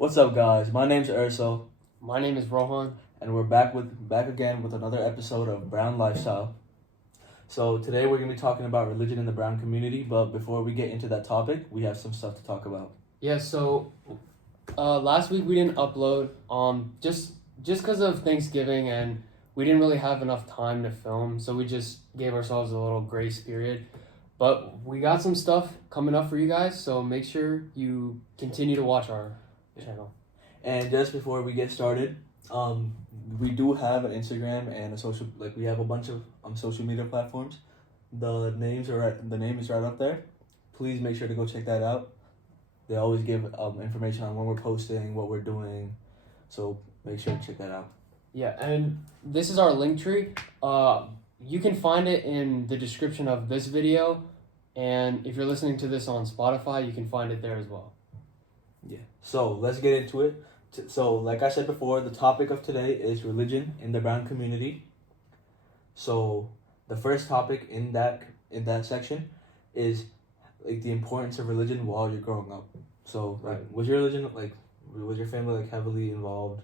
What's up, guys? My name's Urso, My name is Rohan. and we're back again with another episode of Brown Lifestyle. So today we're gonna be talking about religion in the Brown community. But before we get into that topic, we have some stuff to talk about. Yeah, so last week we didn't upload just because of Thanksgiving, and we didn't really have enough time to film, so we just gave ourselves a little grace period. But we got some stuff coming up for you guys, so make sure you continue to watch our channel. And just before we get started, we do have an Instagram and we have a bunch of social media platforms. The name is right up there. Please make sure to go check that out. They always give information on when we're posting, what we're doing, so make sure to check that out. Yeah, and this is our link tree. You can find it in the description of this video, and if you're listening to this on Spotify, you can find it there as well. Yeah. So let's get into it. So, like I said before, the topic of today is religion in the Brown community. So, the first topic in that section is like the importance of religion while you're growing up. So, like, was your family like heavily involved?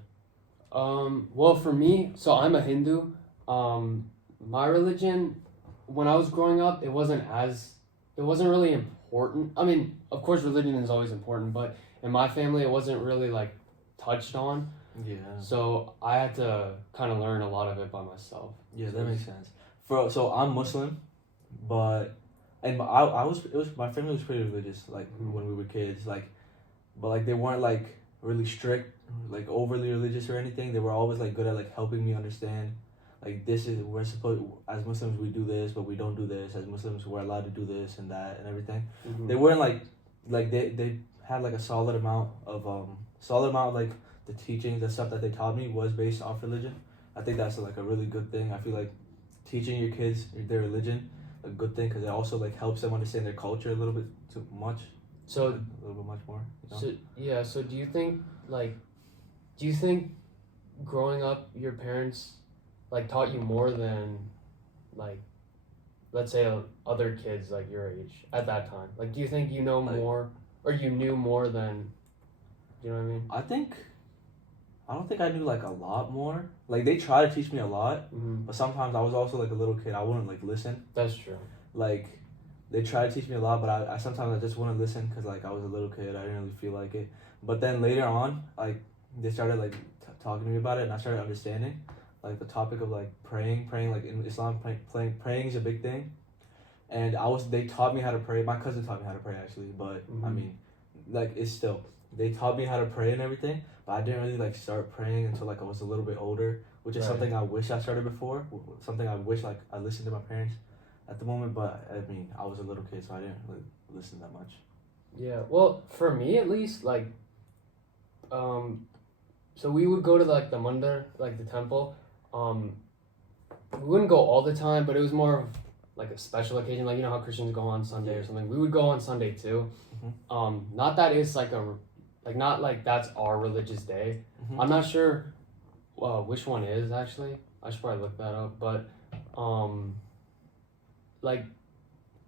Well, for me, so I'm a Hindu. My religion, when I was growing up, it wasn't really important. I mean, of course, religion is always important, but in my family, it wasn't really like touched on. Yeah. So I had to kind of learn a lot of it by myself. Yeah, that makes sense. So I'm Muslim, but my family was pretty religious like when we were kids, but like they weren't like really strict, like overly religious or anything. They were always like good at like helping me understand like we're supposed, as Muslims we do this, but we don't do this. As Muslims we're allowed to do this and that and everything. They weren't like they had like a solid amount of like the teachings, the stuff that they taught me was based off religion. I think that's like a really good thing. I feel like teaching your kids their religion a good thing because it also like helps them understand their culture a little bit too much. So a little bit much more. You know? So do you think growing up your parents like taught you more than like, let's say other kids like your age at that time? Like, do you think you know more, or you knew more than, you know what I mean? I don't think I knew like a lot more. Like they try to teach me a lot, but sometimes I was also like a little kid. I wouldn't like listen. That's true. Like they try to teach me a lot, but I sometimes I just wouldn't listen because like I was a little kid. I didn't really feel like it. But then later on, like they started like talking to me about it, and I started understanding like the topic of like praying like in Islam, praying is a big thing. And they taught me how to pray. My cousin taught me how to pray actually, but I mean, like they taught me how to pray and everything, but I didn't really like start praying until like I was a little bit older, which is something I wish I started before. Something I wish like I listened to my parents at the moment, but I mean I was a little kid, so I didn't really listen that much. Yeah, well, for me at least, like, so we would go to like the mandir, like the temple. We wouldn't go all the time, but it was more of like a special occasion, like you know how Christians go on Sunday or something. We would go on Sunday too. Not that it's like not like that's our religious day. I'm not sure which one is actually. I should probably look that up. But like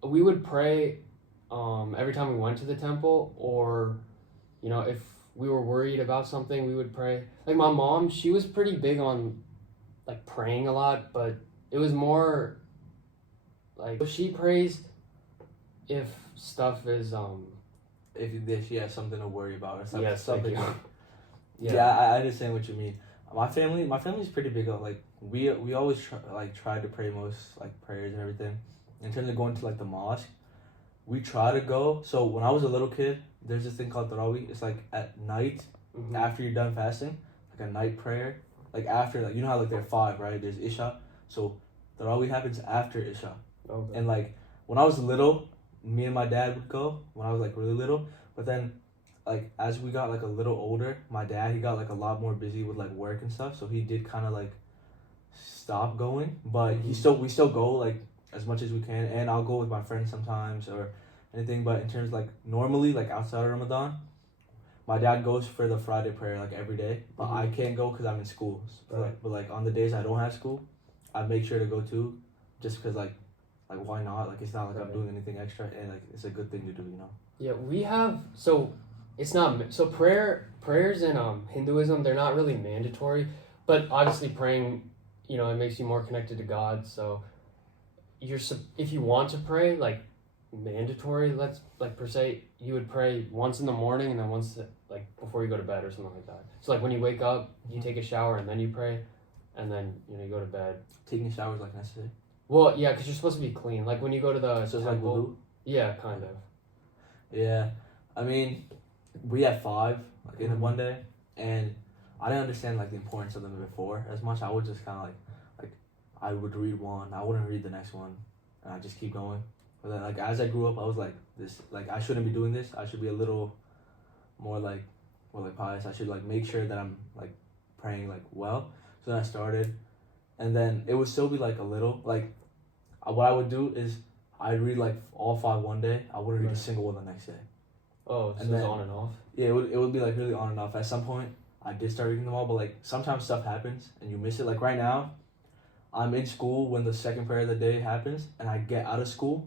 we would pray every time we went to the temple, or you know if we were worried about something, we would pray. Like my mom, she was pretty big on like praying a lot, but it was more like she prays if stuff is If she has something to worry about or something. Yes, something. Yeah, I understand what you mean. My family's pretty big on like we always try to pray most like prayers and everything. In terms of going to like the mosque, we try to go. So when I was a little kid, there's this thing called tarawih. It's like at night after you're done fasting, like a night prayer. Like after, like you know how like there are 5, right? There's Isha. So tarawih happens after Isha. Okay. And like when I was little, me and my dad would go when I was like really little. But then like as we got like a little older, my dad, he got like a lot more busy with like work and stuff, so he did kind of like stop going, but we still go like as much as we can, and I'll go with my friends sometimes or anything. But in terms like normally like outside of Ramadan, my dad goes for the Friday prayer like every day, but I can't go because I'm in school. But like on the days I don't have school, I make sure to go too, just because like why not? Like it's not like I'm doing anything extra, and like it's a good thing to do, you know. Yeah, we have, so it's not so prayers in Hinduism, they're not really mandatory, but obviously praying, you know, it makes you more connected to God. So if you want to pray, like mandatory, let's like per se, you would pray once in the morning and then once like before you go to bed or something like that. So like when you wake up, you take a shower and then you pray, and then you know you go to bed. Taking showers like necessary. Well, yeah, because you're supposed to be clean. Like when you go to the So it's like temple, wudu? yeah, kind of. Yeah, I mean, we had 5 like in one day, and I didn't understand like the importance of them before as much. I would just kind of like I would read one, I wouldn't read the next one, and I just keep going. But then like as I grew up, I was like this, like I shouldn't be doing this. I should be a little more like pious. I should like make sure that I'm like praying like well. So then I started, and then it would still be like a little like what I would do is I'd read like all 5 one day. I wouldn't read a single one the next day. Oh, so And it's then- on and off. Yeah, it would be like really on and off. At some point, I did start reading them all, but like sometimes stuff happens and you miss it. Like right now, I'm in school when the second prayer of the day happens, and I get out of school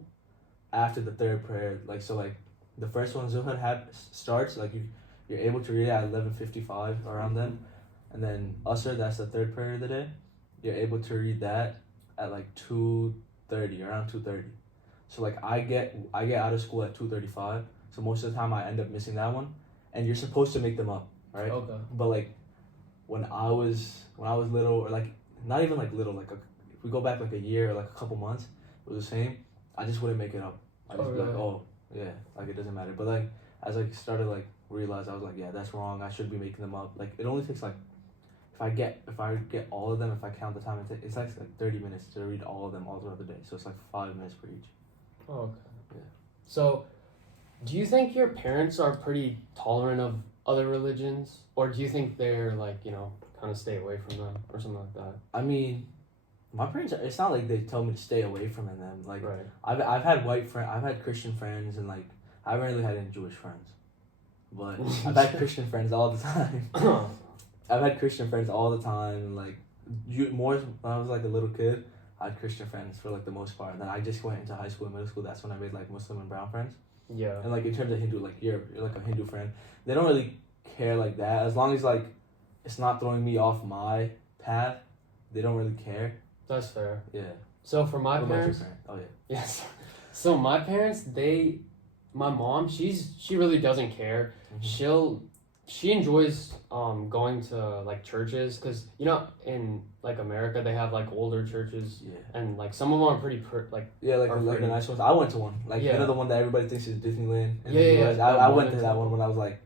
after the third prayer. Like so, like the first one Zuhud starts. Like you're able to read it at 11:55 around then, and then Asr, that's the third prayer of the day. You're able to read that at like 2:30, around 2:30. So like I get out of school at 2:35. So most of the time I end up missing that one, and you're supposed to make them up, right? Okay. But like when I was little, or like not even like little, like if we go back like a year or like a couple months, it was the same. I just wouldn't make it up. I just Oh, be like, really? oh yeah, like it doesn't matter. But like as I started like realize, I was like, yeah, that's wrong. I should be making them up. Like it only takes like if I get all of them, if I count the time it's like 30 minutes to read all of them all throughout the day. So it's like 5 minutes for each. Oh, okay. Yeah. So, do you think your parents are pretty tolerant of other religions, or do you think they're like, you know, kind of stay away from them or something like that? I mean, my parents. It's not like they tell me to stay away from them. Like Right. I've had I've had Christian friends, and like I haven't really had any Jewish friends, but I've had Christian friends all the time. I've had Christian friends all the time, and like more when I was like a little kid, I had Christian friends for like the most part. And then I just went into high school and middle school. That's when I made like Muslim and brown friends. Yeah. And like in terms of Hindu, like you're like a Hindu friend. They don't really care like that. As long as like it's not throwing me off my path, they don't really care. That's fair. Yeah. So for my What about your parents, parent? Oh yeah. yes. So my parents, my mom, she really doesn't care. Mhm. She enjoys going to like churches, because you know in like America they have like older churches, Yeah. and like some of them are pretty like Yeah, like Are the pretty- nice ones. I went to one. Like Yeah. you know the one that everybody thinks is Disneyland. In Yeah, the yeah, US? yeah. I The went one to in that Tampa. one when I was like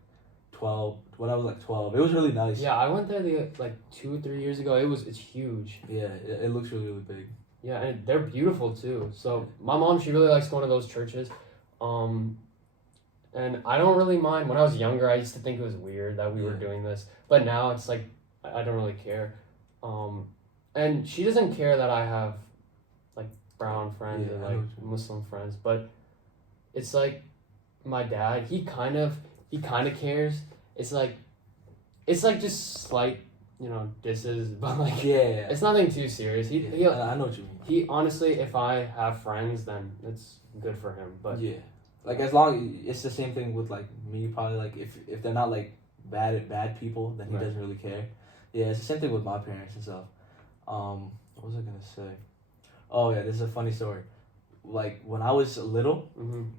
12. When I was like 12, it was really nice. yeah. I went there like 2-3 years ago. It's huge. Yeah, it looks really really big. Yeah, and they're beautiful too. So my mom, she really likes going to those churches. And I don't really mind. When I was younger, I used to think it was weird that we were Yeah. doing this, but now it's like I don't really care. And she doesn't care that I have like brown friends Yeah, and I know like what you mean. Muslim friends, but it's like my dad. He kind of cares. It's like just slight, you know, disses, but like Yeah. it's nothing too serious. Yeah, I know what you mean. He honestly, if I have friends, then it's good for him. But Yeah, like as long it's the same thing with like me probably, like if they're not like bad people, then he Right. doesn't really care. Yeah, it's the same thing with my parents and stuff. What was I gonna say? Oh yeah, this is a funny story. Like when I was little,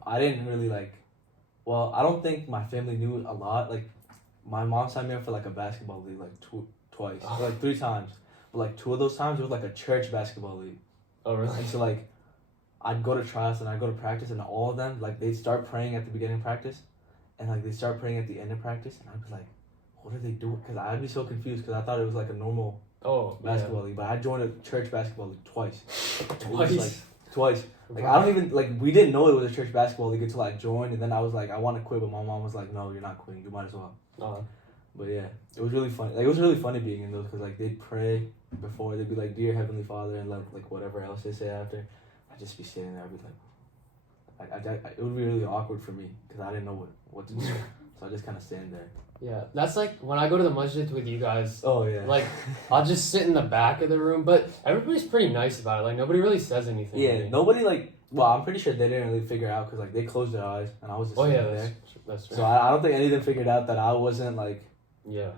I didn't really like. Well, I don't think my family knew a lot. Like my mom signed me up for like a basketball league like twice, or like 3 times. But like 2 of those times it was like a church basketball league. oh really? And so like I'd go to tryouts and I'd go to practice, and all of them like they'd start praying at the beginning of practice, and like they start praying at the end of practice, and I'd be like, what are they doing? Because I'd be so confused because I thought it was like a normal Oh basketball league, but I joined a church basketball league twice. Yeah. It was, Twice. like, twice. Like I don't even like we didn't know it was a church basketball league until I joined, and then I was like I want to quit, but my mom was like, no, you're not quitting. You might as well. But yeah, it was really fun. Like it was really funny being in those because like they'd pray before. They'd be like, "Dear Heavenly Father," and like whatever else they say after. I'd just be sitting there. I'd be like, it would be really awkward for me because I didn't know what to do. So I just kind of stand there. Yeah, that's like when I go to the masjid with you guys. Oh yeah. Like I'll just sit in the back of the room, but everybody's pretty nice about it. Like nobody really says anything. to yeah, me. nobody like Well, I'm pretty sure they didn't really figure out because like they closed their eyes and I was just Oh yeah, sitting there. that's true. So I don't think any of them figured out that I wasn't like Yeah.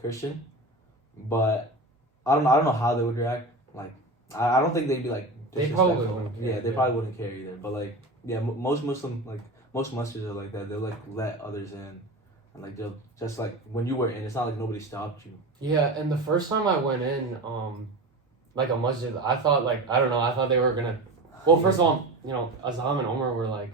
Christian, but I don't know how they would react. Like I don't think they'd be like They probably disrespectful. wouldn't care, Yeah, they yeah. probably wouldn't care either. But like yeah, most Muslim like most Muslims are like that. They'll like let others in, and like they'll just like when you were in, it's not like nobody stopped you. Yeah, and the first time I went in, like a masjid, I thought like I don't know, I thought they were gonna. Well, first of all, you know, Azam and Omar were like,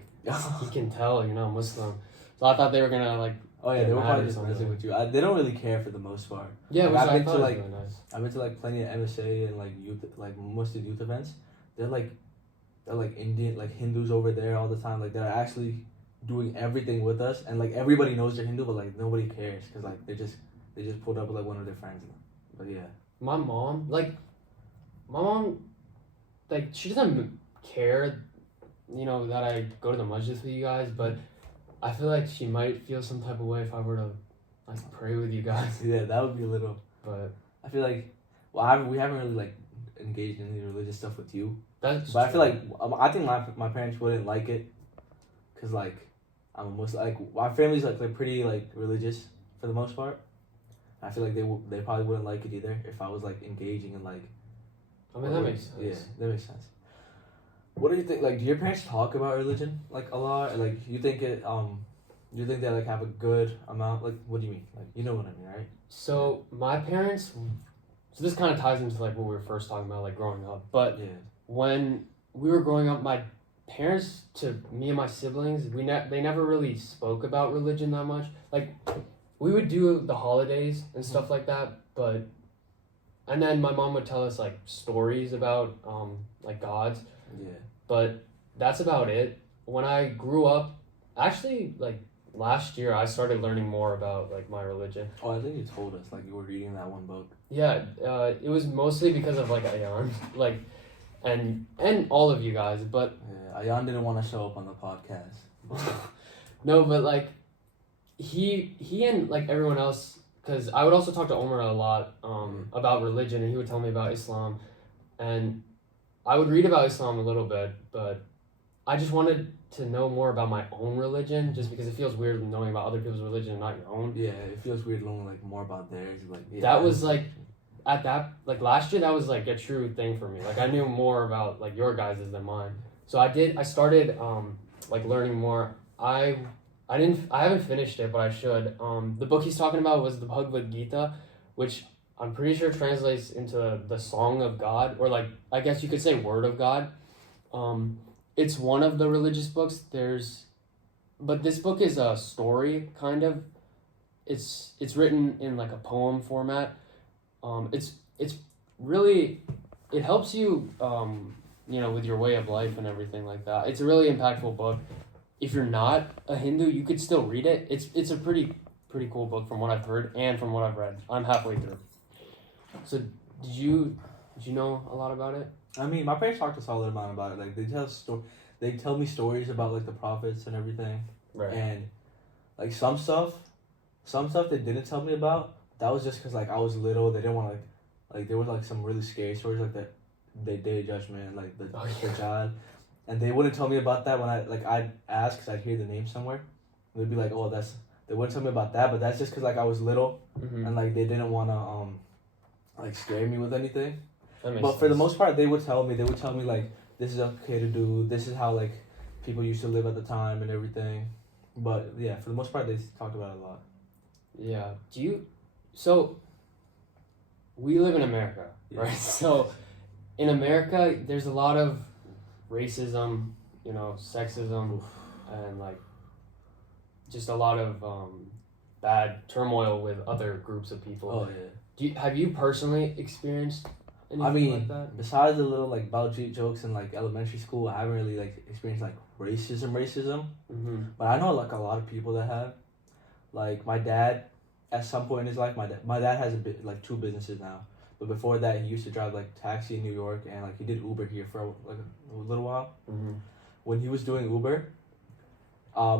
he can tell, you know, Muslim. So I thought they were gonna like. Oh yeah, get they were mad probably or just something. messing with you. They don't really care for the most part. Yeah, Like, which I've I been thought to, was like- really nice. I've been to like plenty of MSA and like youth like Muslim youth events. They're like Indian like Hindus over there all the time. Like they're actually doing everything with us, and like everybody knows they're Hindu, but like nobody cares because like they just pulled up with like one of their friends. But yeah, My mom, like she doesn't care, you know, that I go to the masjid with you guys, but I feel like she might feel some type of way if I were to like pray with you guys. yeah, that would be a little. But I feel like we haven't really like engaged in any religious stuff with you. that's. But I feel true. like I think my parents wouldn't like it, cause like I'm a Muslim. Like our family's like they're pretty like religious for the most part. I feel like they probably wouldn't like it either if I was like engaging in like. I mean that makes sense. Yeah, that makes sense. What do you think? Like, do your parents talk about religion like a lot? Or, like, you think you think they like have a good amount? Like, what do you mean? Like, you know what I mean, right? So my parents. So this kind of ties into like what we were first talking about, like growing up. But Yeah. when we were growing up, my parents to me and my siblings, they never really spoke about religion that much. Like we would do the holidays and stuff like that, but and then my mom would tell us like stories about like gods, Yeah. but that's about it. When I grew up, actually like last year I started learning more about like my religion. Oh, I think you told us like you were reading that one book. Yeah, it was mostly because of like Ayan, like and all of you guys, but Yeah, Ayan didn't want to show up on the podcast. no, but like he and like everyone else, because I would also talk to Omar a lot about religion, and he would tell me about Islam, and I would read about Islam a little bit, but I just wanted to know more about my own religion, just because it feels weird knowing about other people's religion and not your own. Yeah, it feels weird learning like more about theirs. Like yeah, That was like at that like last year that was like a true thing for me. Like I knew more about like your guys's than mine. So I started like learning more. I haven't finished it, but I should. The book he's talking about was the Bhagavad Gita, which I'm pretty sure translates into the Song of God, or like I guess you could say Word of God. It's one of the religious books. But this book is a story kind of. It's written in like a poem format. It's really, it helps you you know, with your way of life and everything like that. It's a really impactful book. If you're not a Hindu, you could still read it. It's a pretty cool book from what I've heard and from what I've read. I'm halfway through. So did you know a lot about it? I mean, my parents talked a solid amount about it. Like they tell me stories about like the prophets and everything. Right. And like some stuff they didn't tell me about. That was just because like I was little. They didn't want to like there was like some really scary stories like that. The Day of Judgment, like the Dajjal, and they wouldn't tell me about that when I'd ask because I'd hear the name somewhere. They'd be like, oh they wouldn't tell me about that, but that's just because like I was little Mm-hmm. and like they didn't want to like scare me with anything. That makes But for the sense. most part, they would tell me like this is okay to do. This is how like people used to live at the time and everything. But yeah, for the most part, they talked about it a lot. Yeah. So we live in America, Yeah. right? So in America, there's a lot of racism, you know, sexism, and like just a lot of bad turmoil with other groups of people. Oh yeah. Have you personally experienced anything I mean, like that? besides the little like Baljeet jokes in like elementary school, I haven't really like experienced like racism. Mm-hmm. But I know like a lot of people that have. Like my dad, at some point in his life, my dad has like 2 businesses now. But before that, he used to drive like taxi in New York, and like he did Uber here for like a little while. Mm-hmm. When he was doing Uber,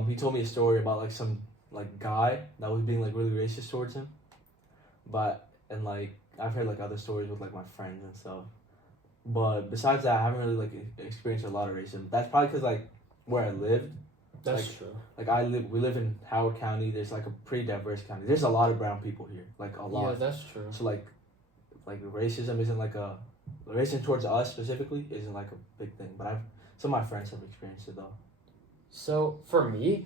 he told me a story about like some like guy that was being like really racist towards him. And like I've heard like other stories with like my friends and stuff. But besides that, I haven't really like experienced a lot of racism. That's probably because like where I lived. That's Like, true. Like we live in Howard County. There's like a pretty diverse county. There's a lot of brown people here, like a lot. Yeah, that's true. So like racism isn't like a racism towards us specifically isn't like a big thing. But some of my friends have experienced it though. So for me,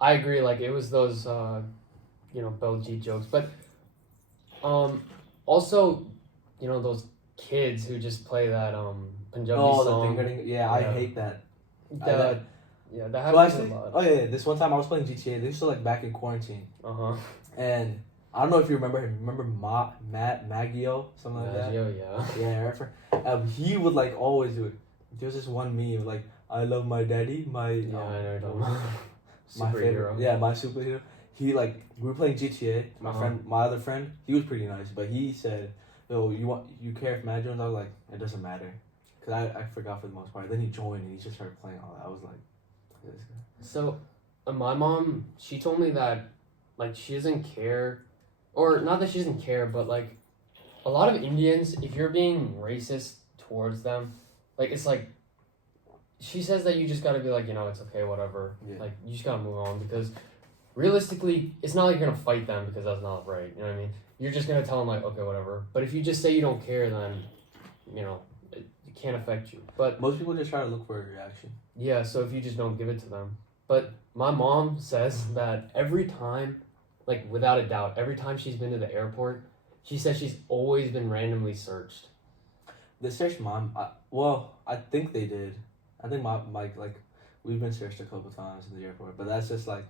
I agree. Like it was those, Belgian jokes, but also, those kids who just play that Punjabi Oh, song. the ding. Yeah, I Yeah. hate that. That, yeah, that Well, happens actually, a lot. oh yeah, this one time I was playing GTA. This was like back in quarantine, and I don't know if you remember him. Remember Matt Maggio, something like that. Yeah. Yeah, he would like always do it. There was this one meme like, "I love my daddy, my Yeah, I know what you're talking about. my favorite, Superhero. yeah, my superhero." He like we were playing GTA. Uh-huh. My other friend, he was pretty nice, but he said, "Yo, you care if Matt joins?" I was like, "It doesn't matter," cause I forgot for the most part. Then he joined and he just started playing all that. I was like, "This guy." So, my mom, she told me that, like, she doesn't care, or not that she doesn't care, but like, a lot of Indians, if you're being racist towards them, like, it's like, she says that you just gotta be like, it's okay, whatever. Yeah. Like, you just gotta move on because realistically, it's not like you're gonna fight them because that's not right. You know what I mean? You're just gonna tell them, like, okay, whatever. But if you just say you don't care, then, it can't affect you. But Most people just try to look for a reaction. yeah, so if you just don't give it to them. But my mom says that every time, like without a doubt, every time she's been to the airport, she says she's always been randomly searched. They searched mom. I think they did. I think my like we've been searched a couple times in the airport, but that's just like,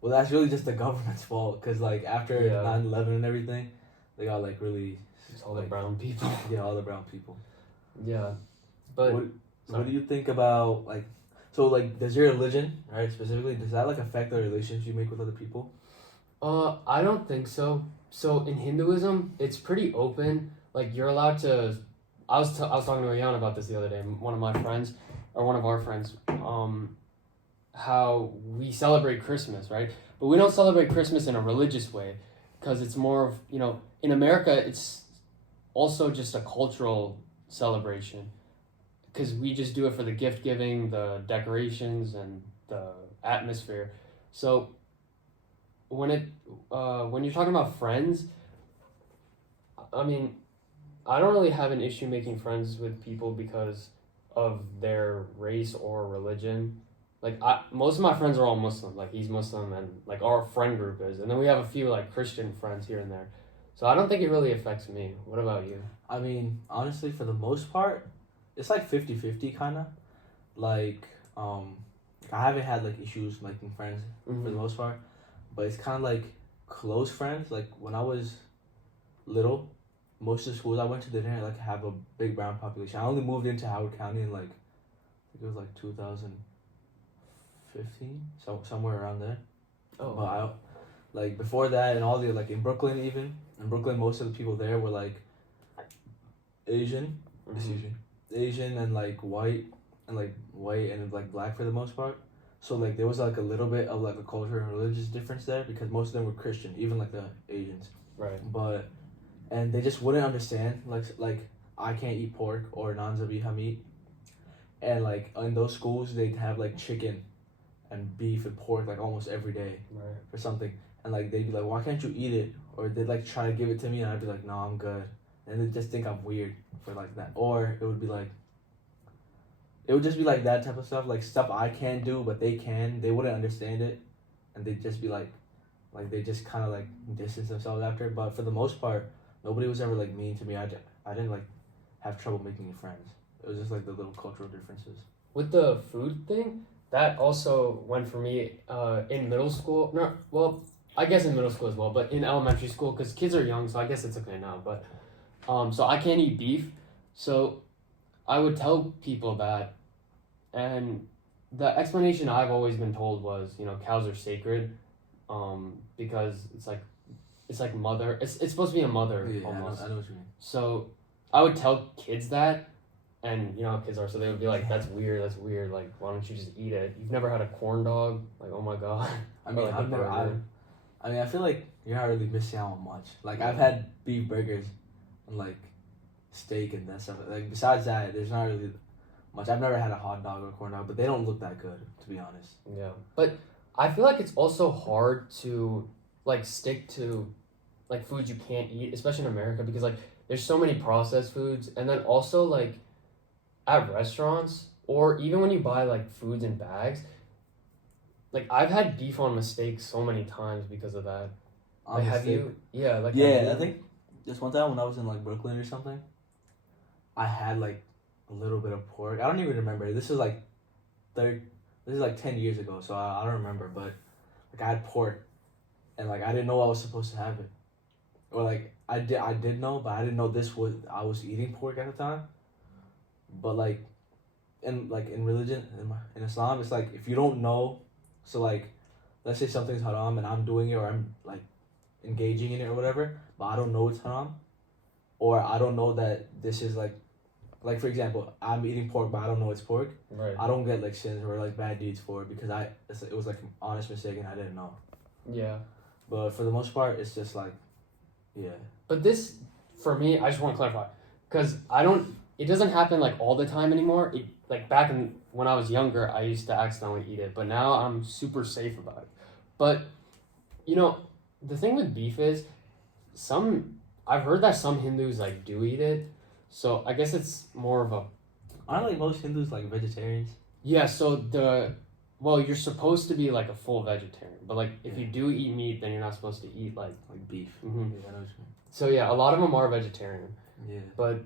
well, that's really just the government's fault because like after Yeah. 9/11 and everything, they got like really It's all the like, brown people. yeah, all the brown people. Yeah, but What do you think about like, so like does your religion, right, specifically, does that like affect the relationships you make with other people? I don't think so. So in Hinduism, it's pretty open. Like you're allowed to. I was talking to Ayan about this the other day. One of my friends, or one of our friends, how we celebrate Christmas, right? But we don't celebrate Christmas in a religious way, because it's more of in America, it's also just a cultural celebration, because we just do it for the gift giving, the decorations, and the atmosphere. So when you're talking about friends, I mean, I don't really have an issue making friends with people because of their race or religion. Like most of my friends are all Muslim. Like he's Muslim, and like our friend group is, and then we have a few like Christian friends here and there. So I don't think it really affects me. What about you? I mean, honestly, for the most part, it's like 50-50 kind of. Like, I haven't had like issues making friends for the most part, but it's kind of like close friends. Like when I was little, most of the schools I went to didn't like have a big brown population. I only moved into Howard County in like, I think it was like 2015, somewhere around there. Oh, But like before that and all the like in Brooklyn, even in Brooklyn, most of the people there were like Asian, Asian and like white and like black for the most part. So like there was like a little bit of like a cultural and religious difference there because most of them were Christian, even like the Asians. right. And they just wouldn't understand like I can't eat pork or non-zabi hamid, and like in those schools they'd have like chicken and beef and pork like almost every day Right. or something, and like they'd be like, why can't you eat it? Or they'd like try to give it to me and I'd be like, no, I'm good, and they just think I'm weird for like that. Or it would just be like that type of stuff, like stuff I can't do but they can. They wouldn't understand it, and they'd just be like they just kind of like distance themselves after. But for the most part, nobody was ever like mean to me. I didn't like have trouble making friends. It was just like the little cultural differences. With the food thing, that also went for me in middle school. No, well, I guess in middle school as well, but in elementary school, because kids are young, so I guess it's okay now. But so I can't eat beef, so I would tell people that, and the explanation I've always been told was, cows are sacred, because it's like mother. It's supposed to be a mother almost. I know what you mean. So I would tell kids that, and you know how kids are, so they would be like, that's weird, like, why don't you just eat it? You've never had a corn dog? Like, oh my god. I mean, Or, like, I've a never. burger. I mean, I feel like you're not really missing out on much. Like I've had beef burgers, and like steak and that stuff. Like besides that, there's not really much. I've never had a hot dog or a corn dog, but they don't look that good, to be honest. Yeah, but I feel like it's also hard to like stick to like foods you can't eat, especially in America, because like there's so many processed foods, and then also like at restaurants or even when you buy like foods in bags, like I've had beef on mistake so many times because of that. Like, have you? Yeah, like have Yeah, you- I think just one time when I was in like Brooklyn or something, I had like a little bit of pork. I don't even remember. This is like This is like 10 years ago, so I don't remember. But like I had pork, and like I didn't know I was supposed to have it, or like I did know, but I didn't know this was I was eating pork at the time. But like in religion in Islam, it's like if you don't know, so like let's say something's haram and I'm doing it or I'm like engaging in it or whatever, but I don't know it's haram, or I don't know that this is like for example, I'm eating pork but I don't know it's pork. right? I don't get like sins or like bad deeds for it because it was like an honest mistake and I didn't know. Yeah, But for the most part, it's just like, yeah, but this for me, I just want to clarify because I don't. It doesn't happen like all the time anymore. It like back in when I was younger, I used to accidentally eat it, but now I'm super safe about it. But you know, the thing with beef is I've heard that some Hindus like do eat it. So I guess it's more of a aren't like most Hindus like vegetarians? yeah. So you're supposed to be like a full vegetarian, but like if you do eat meat, then you're not supposed to eat like. Like beef. Mhm. Yeah, I know what you So yeah, a lot of them are vegetarian, mean. Yeah. but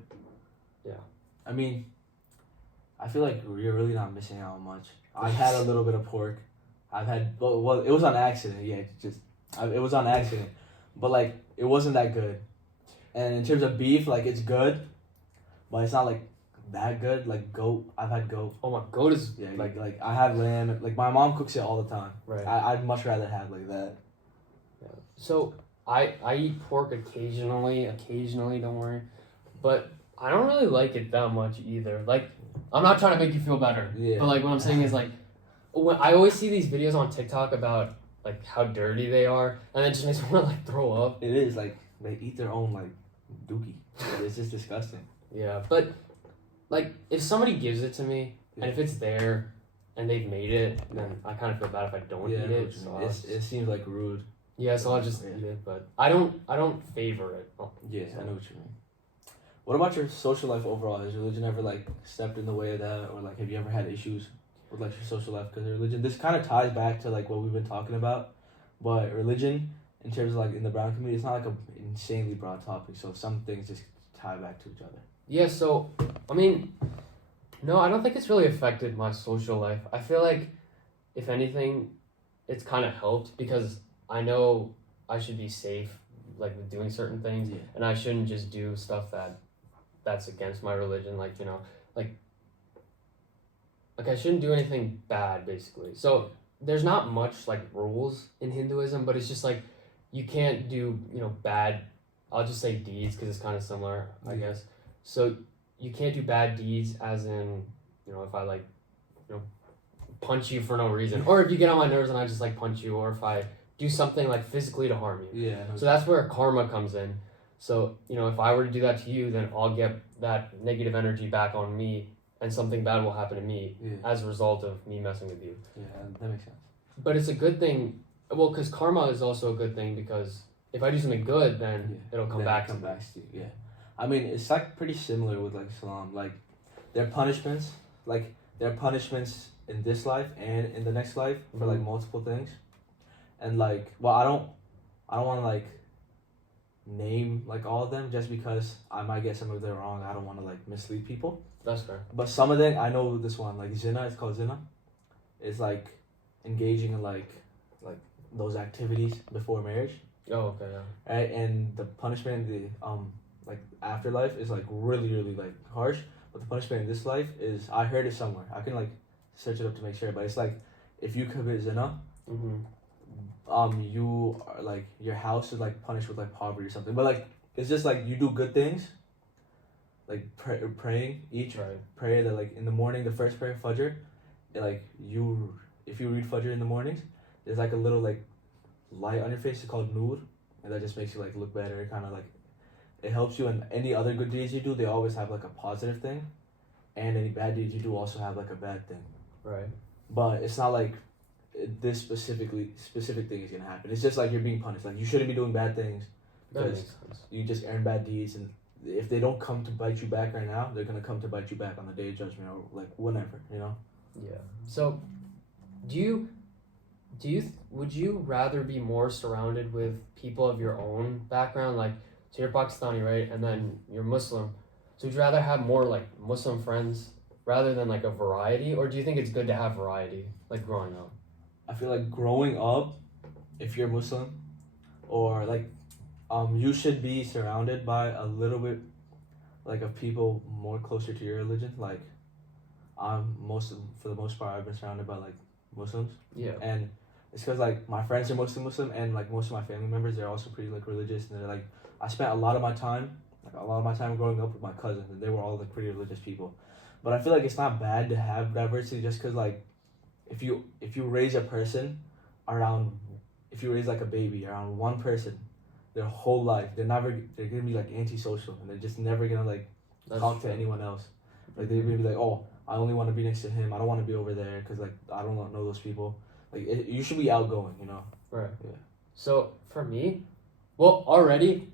I mean, I feel like you're really not missing out on much. I've had a little bit of pork. I've had well, it was on accident. Yeah, it was on accident, but like it wasn't that good. And in terms of beef, like it's good, but it's not like that good. Like goat, I've had goat. oh my goat is Yeah, like like I have lamb. Like my mom cooks it all the time. right. I'd much rather have like that. So I eat pork occasionally, don't worry. But I don't really like it that much either. Like I'm not trying to make you feel better. Yeah. But like what I'm saying is like when I always see these videos on TikTok about like how dirty they are and it just makes me want to like throw up. It is like they eat their own like dookie. It's just disgusting. Yeah. But like if somebody gives it to me and if it's there and they've made it, then I kind of feel bad if I don't Yeah, I eat know it. what you So mean. It seems like rude. yeah, so I'll just Yeah. eat it, but I don't favor it. Yeah, I know what you mean. What about your social life overall? Has religion ever like stepped in the way of that, or like have you ever had issues with like your social life because of religion? This kind of ties back to like what we've been talking about, but religion in terms of like in the brown community, it's not like a insanely broad topic. So some things just tie back to each other. Yeah, so I mean, no, I don't think it's really affected my social life. I feel like if anything, it's kind of helped because I know I should be safe like with doing certain things Yeah. and I shouldn't just do stuff that's against my religion like, like I shouldn't do anything bad basically. So there's not much like rules in Hinduism, but it's just like you can't do, bad I'll just say deeds because it's kind of similar, I Yeah. guess. So you can't do bad deeds as in, if I like, punch you for no reason, or if you get on my nerves and I just like punch you, or if I do something like physically to harm you. Yeah. I know. So that's where karma comes in. So, if I were to do that to you, then I'll get that negative energy back on me and something bad will happen to me Yeah. as a result of me messing with you. Yeah, that makes sense. But it's a good thing, well, because karma is also a good thing because if I do something good, then Yeah. it'll come Then back it come to me. back to you. Yeah. I mean, it's like pretty similar with like Islam. Like, their punishments, in this life and in the next life for like Mhm. multiple things, and like, well, I don't want to like name like all of them just because I might get some of them wrong. I don't want to like mislead people. That's fair. But some of them I know this one like zina. It's called zina. It's like engaging in like those activities before marriage. Oh, okay, yeah. Right, and the punishment in the like afterlife is like really like harsh, but the punishment in this life is, I heard it somewhere, I can like search it up to make sure, but it's like if you commit zina, you are like, your house is like punished with like poverty or something, but like it's just like you do good things, like praying each Right. prayer that like in the morning, the first prayer Fajr, if you read Fajr in the mornings, there's like a little like light on your face. It's called Noor, and that just makes you like look better. Kind of like it helps you, and any other good deeds you do, they always have like a positive thing, and any bad deeds you do also have like a bad thing. Right. But it's not like this specific thing is gonna happen. It's just like you're being punished. Like you shouldn't be doing bad things That because makes sense. you just earn bad deeds, and if they don't come to bite you back right now, they're gonna come to bite you back on the day of judgment or like whenever, you know. Yeah. So, would you rather be more surrounded with people of your own background, like, so you're Pakistani, right, and then you're Muslim, so would you rather have more like Muslim friends rather than like a variety, or do you think it's good to have variety, like growing up? I feel like growing up, if you're Muslim, or like, you should be surrounded by a little bit, like, of people more closer to your religion. Like, for the most part, I've been surrounded by like Muslims, Yeah. and it's because like my friends are mostly Muslim, and like most of my family members, they're also pretty like religious, and they're like, I spent a lot of my time growing up with my cousins, and they were all like pretty religious people. But I feel like it's not bad to have diversity, just because like if you raise a person around, if you raise like a baby around one person their whole life, they're gonna be like antisocial, and they're just never gonna like talk to anyone else. Like they're gonna be like, oh, I only want to be next to him, I don't want to be over there because like I don't know those people. Like you should be outgoing, you know. Right. Yeah. So for me, well, already,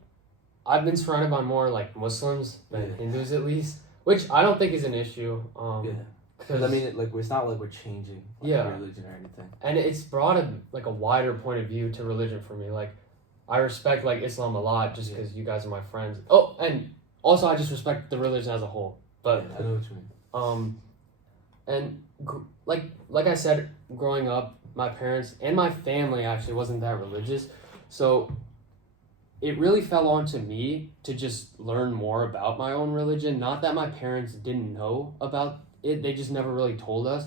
I've been surrounded by more like Muslims than Yeah. Hindus at least, which I don't think is an issue. Yeah. Because I mean, like, it's not like we're changing like, Yeah. religion or anything. And it's brought a wider point of view to religion for me. Like, I respect like Islam a lot just because you guys are my friends. Oh, and also I just respect the religion as a whole. But Yeah, I know what you mean. and like I said, growing up, my parents and my family actually wasn't that religious, so it really fell onto me to just learn more about my own religion. Not that my parents didn't know about it; they just never really told us.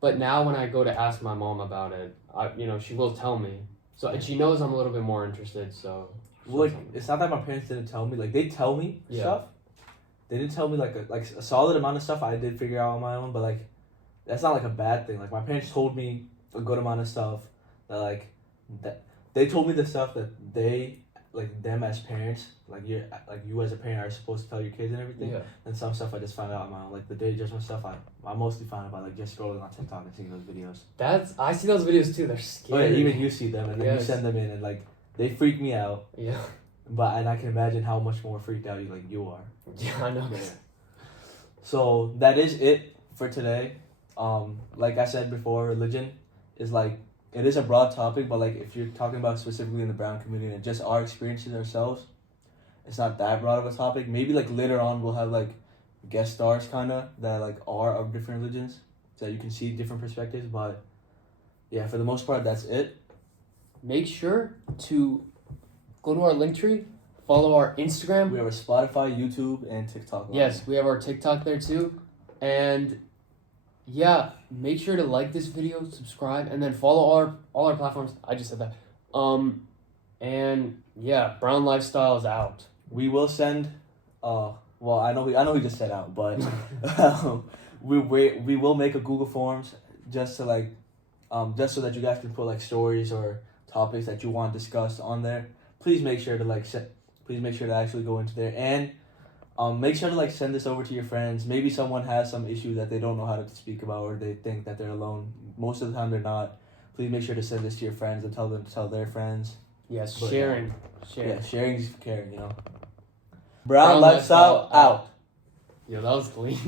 But now, when I go to ask my mom about it, she will tell me. So and she knows I'm a little bit more interested. So, Well, like, it's not that my parents didn't tell me. Like, they tell me Yeah. stuff. They didn't tell me like a solid amount of stuff I did figure out on my own, but like that's not like a bad thing. Like my parents told me a good amount of stuff that they told me the stuff that they, like, them as parents, like you as a parent are supposed to tell your kids and everything. yeah. And some stuff I just found out on my own. Like the day judgment stuff I mostly found out by like just scrolling on TikTok and seeing those videos. I see those videos too. They're Oh scary. yeah, even you see them and then you Yes. send them in and like they freak me out. Yeah. And I can imagine how much more freaked out you are. Yeah, I know. Yeah. So that is it for today. Like I said before, religion is like, it is a broad topic, but like if you're talking about specifically in the brown community and just our experiences ourselves, it's not that broad of a topic. Maybe like later on we'll have like guest stars kinda that like are of different religions, so that you can see different perspectives. But yeah, for the most part, that's it. Make sure to go to our link tree, follow our Instagram. We have a Spotify, YouTube, and TikTok. Yes, we have our TikTok there too. And yeah, make sure to like this video, subscribe, and then follow all our platforms. I just said that. And yeah, Brown Lifestyle is out. We will send. Well, I know we just said out, but we will make a Google Forms just to like, just so that you guys can put like stories or topics that you want discussed on there. Please make sure to actually go into there and make sure to like send this over to your friends. Maybe someone has some issue that they don't know how to speak about, or they think that they're alone. Most of the time they're not. Please make sure to send this to your friends and tell them to tell their friends. Yes, But, sharing. Yeah, sharing is caring, you know. Brown Lifestyle out. Yo, that was clean.